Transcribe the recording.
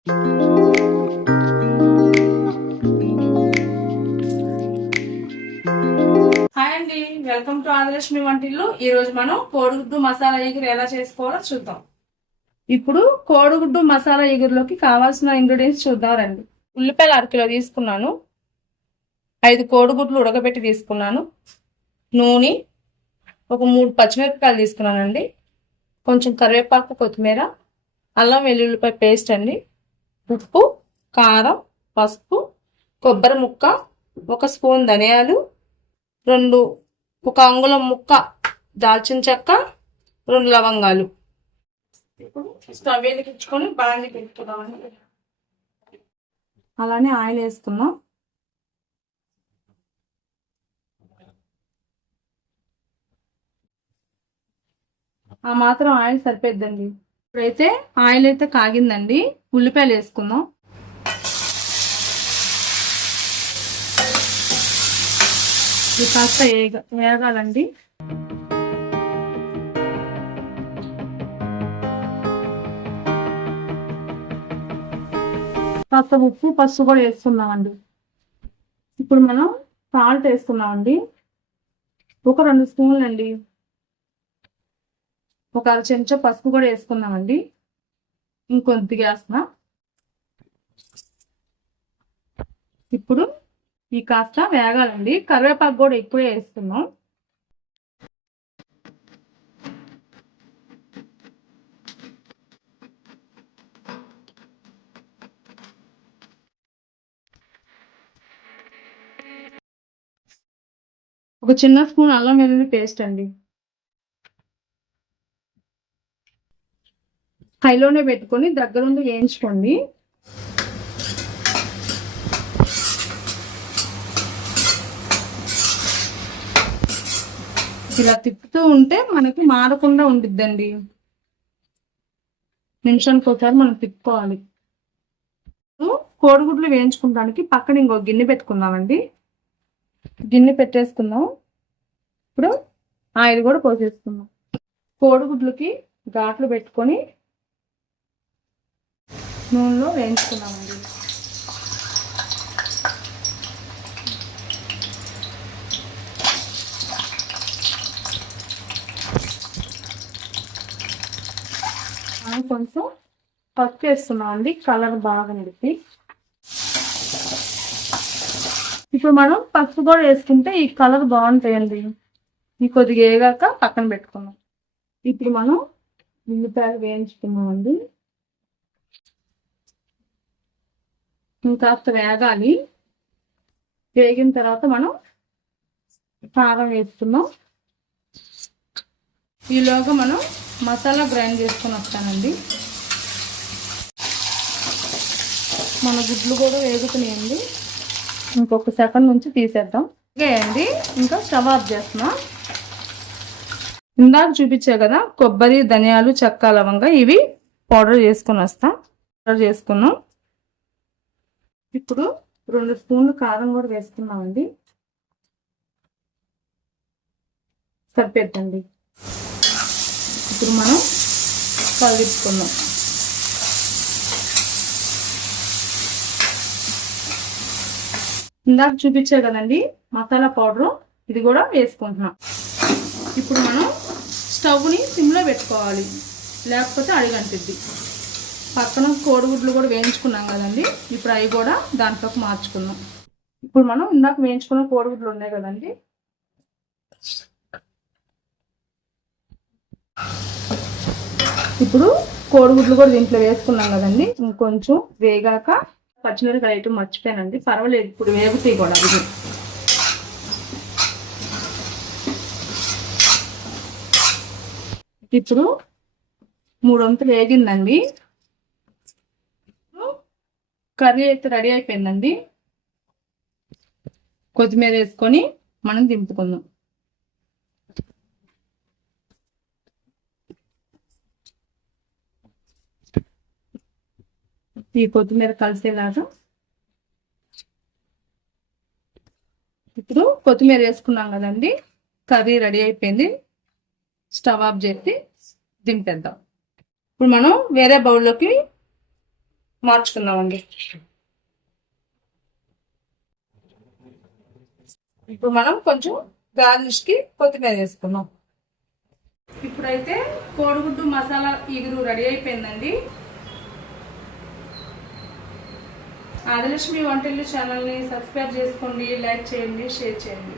Hi అండి, welcome to Adilakshmi వంటిల్లు. ఈ రోజు మనం కోడిగుడ్డు మసాలా ఎగురు ఎలా చేసుకోవాలో చూద్దాం. ఇప్పుడు కోడిగుడ్డు మసాలా ఎగురులోకి కావాల్సిన ఇంగ్రీడియంట్స్ చూద్దాం రండి. ఉల్లిపాయలు 1 కిలో తీసుకున్నాను, 5 కోడిగుడ్లు ఉడకబెట్టి తీసుకున్నాను, నూనె, ఒక 3 పచ్చిమిరపకాయలు తీసుకున్నానండి, కొంచెం కరివేపాకు, కొత్తిమీర, అల్లం వెల్లుల్లిపాయ పేస్ట్ అండి, ఉప్పు, కారం, పసుపు, కొబ్బరి ముక్క, 1 స్పూన్ ధనియాలు, 1 అంగుళం ముక్క దాల్చిన చెక్క, 2 లవంగాలు. ఇప్పుడు స్టవ్ వెలిగించుకొని బాండి పెట్టుకుందామండి. అలానే ఆయిల్ వేసుకుందాం. ఆ మాత్రం ఆయిల్ సరిపోద్దండి. ఇప్పుడైతే ఆయిల్ అయితే కాగిందండి, ఉల్లిపాయలు వేసుకుందాం. ఇది కాస్త వేగాలండి. కాస్త ఉప్పు, పసుపు కూడా వేసుకుందామండి. ఇప్పుడు మనం సాల్ట్ వేసుకున్నామండి, ఒక 2 స్పూన్లు అండి. ఒక 1/2 చెంచా పసుపు కూడా వేసుకున్నామండి. ఇంకొద్దిగా వేస్తున్నా. ఇప్పుడు ఈ కాస్త వేగాలండి, కరివేపాకు కూడా ఎక్కువ వేస్తున్నాం. ఒక చిన్న స్పూన్ అల్లం వెల్లుల్లి పేస్ట్ అండి. హైలోనే పెట్టుకొని దగ్గరుండి వేయించుకోండి. ఇలా తిప్పుతూ ఉంటే మనకి మారకుండా ఉండిద్దండి. నిమిషానికి ఒకసారి మనం తిప్పుకోవాలి. కోడిగుడ్లు వేయించుకోవడానికి పక్కన ఇంకో గిన్నె పెట్టుకుందామండి. గిన్నె పెట్టేసుకుందాం. ఇప్పుడు ఆయిల్ కూడా పోసేసుకుందాం. కోడిగుడ్లకి ఘాట్లు పెట్టుకొని నూనెలో వేయించుకున్నామండి. కొంచెం పసుపు వేస్తున్నామండి, కలర్ బాగా నిలిపి. ఇప్పుడు మనం పసుపు కూడా వేసుకుంటే ఈ కలర్ బాగుంటాయండి. ఈ కొద్దిగా వేగాక పక్కన పెట్టుకున్నాం. ఇప్పుడు మనం ఉల్లిపాయలు వేయించుకున్నామండి. ఇంకాస్త వేగాలి. వేగిన తర్వాత మనం కారం వేస్తున్నాం. ఈలోగా మనం మసాలా గ్రైండ్ చేసుకొని వస్తానండి. మన గుడ్లు కూడా వేగుతున్నాయండి. ఇంకొక సెకండ్ నుంచి తీసేద్దాం. వేయండి. ఇంకా స్టవ్ ఆఫ్ చేస్తున్నాం. ఇందాక చూపించా కదా కొబ్బరి, ధనియాలు, చెక్క, లవంగా, ఇవి పౌడర్ చేసుకొని వస్తాం. పౌడర్ చేసుకున్నాం. ఇప్పుడు 2 స్పూన్లు కారం కూడా వేసుకున్నామండి. సరిపెట్టండి. ఇప్పుడు మనం కలుపుకుందాం. ఇందాక చూపించే కదండి మసాలా పౌడరు, ఇది కూడా వేసుకుంటున్నాం. ఇప్పుడు మనం స్టవ్ని సిమ్లో పెట్టుకోవాలి, లేకపోతే అడుగంటిద్ది. పక్కన కోడిగుడ్లు కూడా వేయించుకున్నాం కదండి, ఇప్పుడు అవి కూడా దాంట్లోకి మార్చుకుందాం. ఇప్పుడు మనం ఇందాక వేయించుకున్న కోడిగుడ్లు ఉన్నాయి కదండి, ఇప్పుడు కోడిగుడ్లు కూడా దీంట్లో వేసుకున్నాం కదండి. ఇంకొంచెం వేగాక పచ్చిమిరపకాయలు ఐటమ్ మర్చిపోయానండి, పర్వాలేదు, ఇప్పుడు వేగుతాయి కూడా. అది ఇప్పుడు 3 వంతులు వేగిందండి. కర్రీ అయితే రెడీ అయిపోయిందండి. కొత్తిమీర వేసుకొని మనం దింపుకుందాం. ఈ కొత్తిమీర కలిసేలాగా ఇప్పుడు కొత్తిమీర వేసుకున్నాం కదండి, కర్రీ రెడీ అయిపోయింది. స్టవ్ ఆఫ్ చేసి దింపేద్దాం. ఇప్పుడు మనం వేరే బౌల్లోకి మార్చుకుందామండి. ఇప్పుడు మనం కొంచెం గార్నిష్ కి కొత్తిమీర వేసుకున్నాం. ఇప్పుడైతే కోడిగుడ్డు మసాలా ఇగురు రెడీ అయిపోయిందండి. ఆదిలక్ష్మి వంటిల్లు ఛానల్ని సబ్స్క్రైబ్ చేసుకోండి, లైక్ చేయండి, షేర్ చేయండి.